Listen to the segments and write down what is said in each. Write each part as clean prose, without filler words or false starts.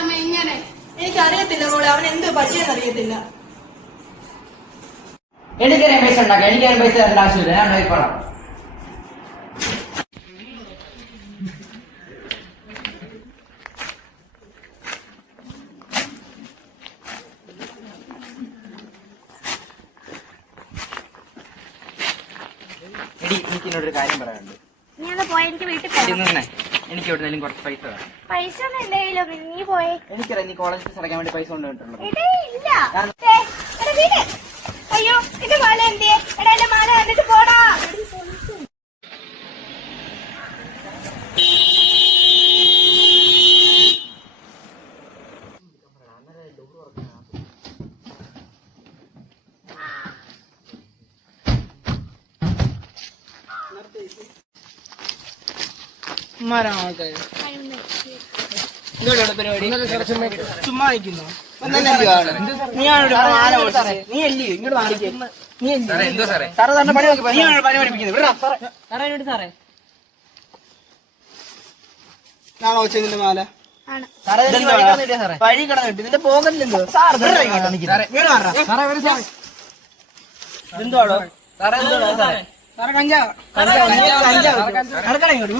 അമ്മ ഇങ്ങനെ? എനിക്കറിയത്തില്ല മോളെ, അവൻ എന്ത് പറ്റിയെന്ന് അറിയത്തില്ല. എനിക്കറിയാൻ പൈസ ഉണ്ടാക്കാം, എനിക്കറിയാൻ പൈസ തരേണ്ട ആവശ്യമില്ല, ഞാൻ നോക്കിക്കോളാം. എടി, എനിക്ക് എന്നോടൊരു കാര്യം പറയാനുണ്ട്. എനിക്ക് വീട്ടിൽ പോകാം. എനിക്ക് എവിടെന്നെങ്കിലും കുറച്ച് പൈസ വേണം. പൈസ ഒന്നും ഇല്ലല്ലോ, നീ പോയെ. എനിക്കറിയാം നീ കോളേജ് ഫീസ് അടയ്ക്കാൻ വേണ്ടി പൈസ കൊണ്ടുവന്നിട്ടുള്ളത്. അയ്യോ, എന്റെ മാല എന്തിയെ? എടാ, എന്റെ മാല എന്നിട്ട് പോടാ. പരിപാടി ചുമ്മാ നിൽക്കുന്നു. നീയാണോ മാല കൊടുത്തത്? നീ അല്ലയോ ഇങ്ങോട്ട് മാറിക്കേ. നീ പണി പഠിപ്പിക്കുന്നത്. ഞാണോ വെച്ചത് നിന്റെ മാല? വഴി കിടന്നു കിട്ടി. നിന്റെ പോകലിൽ എന്തോ എന്തുവാടോ? കഞ്ചാവ് നടക്കണ ഇങ്ങോട്ട്.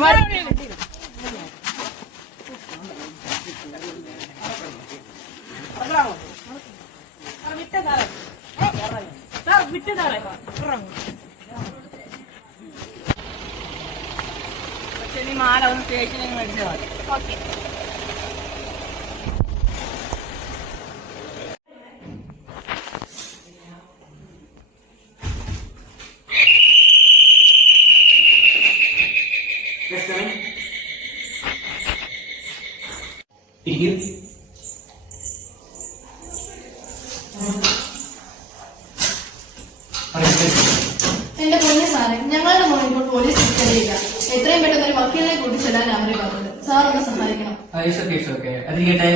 മാല ഒന്ന് സ്റ്റേഷനിൽ മേടിച്ചാൽ മതി. ഓക്കെ. എന്റെ പൊന്നു സാറേ, ഞങ്ങളുടെ മോനെ ഇപ്പോൾ പോലീസ് കസ്റ്റഡിയില്ല. എത്രയും പെട്ടെന്ന് ഒരു വക്കീലിനെ കൂടി ചെല്ലാൻ അവരെ പറഞ്ഞത്. സാർ ഒന്ന് സഹായിക്കണം. അതിരിക്കട്ടെ,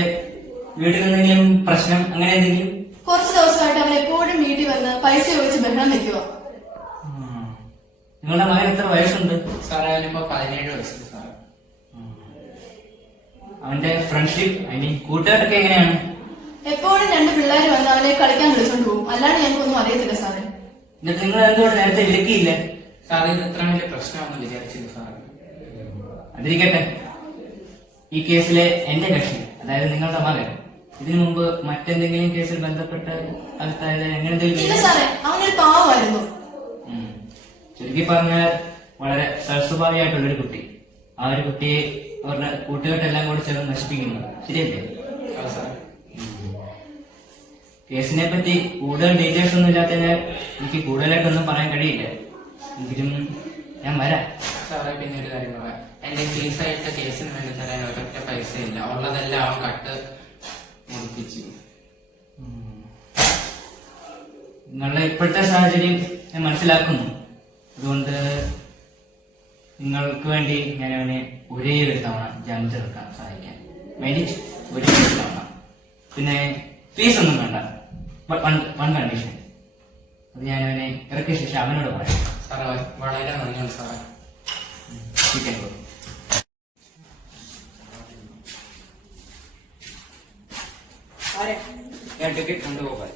വീട്ടിൽ എന്തെങ്കിലും പ്രശ്നം അങ്ങനെ എന്തെങ്കിലും? കുറച്ച് ദിവസമായിട്ട് അവൻ എപ്പോഴും വീട്ടിൽ വന്ന് പൈസ ചോദിച്ച് ബഹളം വെക്കുക. നിങ്ങളുടെ മകൻ എത്ര വയസ്സുണ്ട്? സാറേ, അവനിപ്പോ 17 വയസ്സുണ്ട് സാറേ. അവന്റെ ഫ്രണ്ട്ഷിപ്പ്, ഐ മീൻ കൂട്ടുകാരൊക്കെ എങ്ങനെയാണ്? എപ്പോഴും 2 പിള്ളേർ വന്ന് അവനെ കളിക്കാൻ വിളിച്ചോണ്ട് പോകും. അല്ലാണ്ട് ഞങ്ങൾക്കൊന്നും അറിയത്തില്ല സാറേ. എന്നിട്ട് നിങ്ങൾ എന്തുകൊണ്ട് നേരത്തെ വിലക്കിയില്ല? സാറേ, ഇത് ഇത്ര വലിയ പ്രശ്നമാണെന്ന് വിചാരിച്ചില്ല സാറേ. അതിരിക്കട്ടെ, ഈ കേസിലെ എന്റെ കക്ഷി, അതായത് നിങ്ങളുടെ മകൻ, ഇതിനു മുമ്പ് മറ്റെന്തെങ്കിലും കേസിൽ ബന്ധപ്പെട്ട അതായത് എങ്ങനെ ഇല്ല സാറേ, അവനൊരു പാവമായിരുന്നു. ചുരുക്കി പറഞ്ഞാൽ വളരെ സൽസ്വഭാവിയായിട്ടുള്ളൊരു കുട്ടി. ആ ഒരു കുട്ടിയെ അവരുടെ കൂട്ടുകെട്ടെല്ലാം കൂടി ചേർന്ന് നശിപ്പിക്കുന്നു, ശരിയല്ലേ? കേസിനെ പറ്റി കൂടുതൽ ഡീറ്റെയിൽസ് ഒന്നും ഇല്ലാത്തതിനാൽ എനിക്ക് കൂടുതലായിട്ടൊന്നും പറയാൻ കഴിയില്ല. എങ്കിലും ഞാൻ വരാം. സാറേ, പിന്നെ ഒരു കാര്യം പറയാം. എന്റെ ഫീസായിട്ട് കേസിന് വേണ്ടി തരാൻ ഒരൊറ്റ പൈസ ഇല്ല. ഉള്ളതെല്ലാം അവൻ കട്ട് മുടിപ്പിച്ചു. നിങ്ങളുടെ ഇപ്പോഴത്തെ സാഹചര്യം ഞാൻ മനസ്സിലാക്കുന്നു. അതുകൊണ്ട് നിങ്ങൾക്ക് വേണ്ടി ഞാൻ അവനെ ഒരേ ഒരു തവണ ജാമ്യത്തിൽ എടുക്കാൻ സഹായിക്കാൻ വേണ്ടി ഒരേ ഒരു തവണ. പിന്നെ ഫീസ് ഒന്നും വേണ്ട. വൺ കണ്ടീഷൻ, അത് ഞാൻ അവനെ ഇറക്കിയ ശേഷം അവനോട് പറയാം. സാറേ, വളരെ നന്ദിയുണ്ട് സാറേ. ഞാൻ ടിക്കറ്റ് കൊണ്ടുപോകാൻ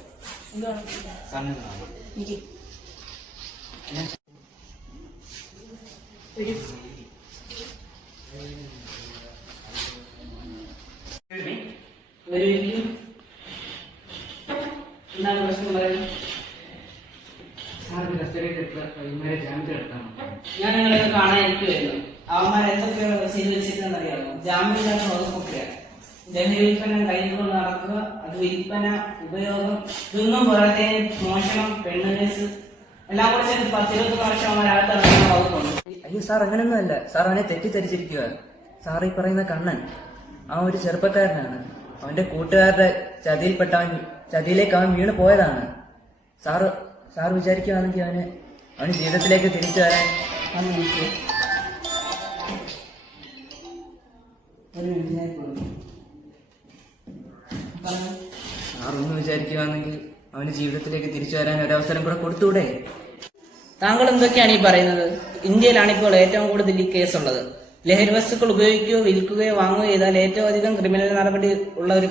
എന്താണ് പ്രശ്നം പറയുന്നത്? സാറിന് കസ്റ്റഡിയിൽ ജാമ്യത്തിൽ എടുക്കണം. ഞാൻ നിങ്ങളെ കാണാൻ എനിക്ക് വരുന്നു. അവന്മാർ എന്തൊക്കെ ചെയ്തു വെച്ചിരുന്നെന്ന് അറിയാമോ? ജാമ്യമില്ലാത്ത വകുപ്പൊക്കെയാണ്. ലഹരി വിൽപ്പന കയ്യിൽ കൊണ്ട് നടക്കുക, അത് വിൽപ്പന, ഉപയോഗം, ഇതൊന്നും പോരാത്തതിന് മോഷണം, പെണ്ണുകേസ് എല്ലാം കൂടെ ചേർത്ത് 10-20 വർഷം അവന്മാരകത്ത് ഇറങ്ങുന്ന വകുപ്പുണ്ട്. അയ്യോ സാർ, അങ്ങനെയൊന്നും അല്ല. സാർ അവനെ തെറ്റിദ്ധരിച്ചിരിക്കുക. സാർ ഈ പറയുന്ന കണ്ണൻ ആ ഒരു ചെറുപ്പക്കാരനാണ്. അവന്റെ കൂട്ടുകാരുടെ ചതിയിലേക്ക് അവൻ വീണ് പോയതാണ്. സാർ വിചാരിക്കുകയാണെങ്കിൽ അവന് ജീവിതത്തിലേക്ക് തിരിച്ചു വരാൻ സാറൊന്ന് വിചാരിക്കുകയാണെങ്കിൽ അവന് ജീവിതത്തിലേക്ക് തിരിച്ചു വരാൻ ഒരവസരം കൂടെ കൊടുത്തൂടെ? താങ്കൾ എന്തൊക്കെയാണ് ഈ പറയുന്നത്? ഇന്ത്യയിലാണ് ഇപ്പോൾ ഏറ്റവും കൂടുതൽ ഈ കേസുള്ളത്. ലഹരി വസ്തുക്കൾ ഉപയോഗിക്കുകയോ വിൽക്കുകയോ വാങ്ങുകയോ ചെയ്താൽ ഏറ്റവും അധികം ക്രിമിനൽ നടപടി ഉള്ള ഒരു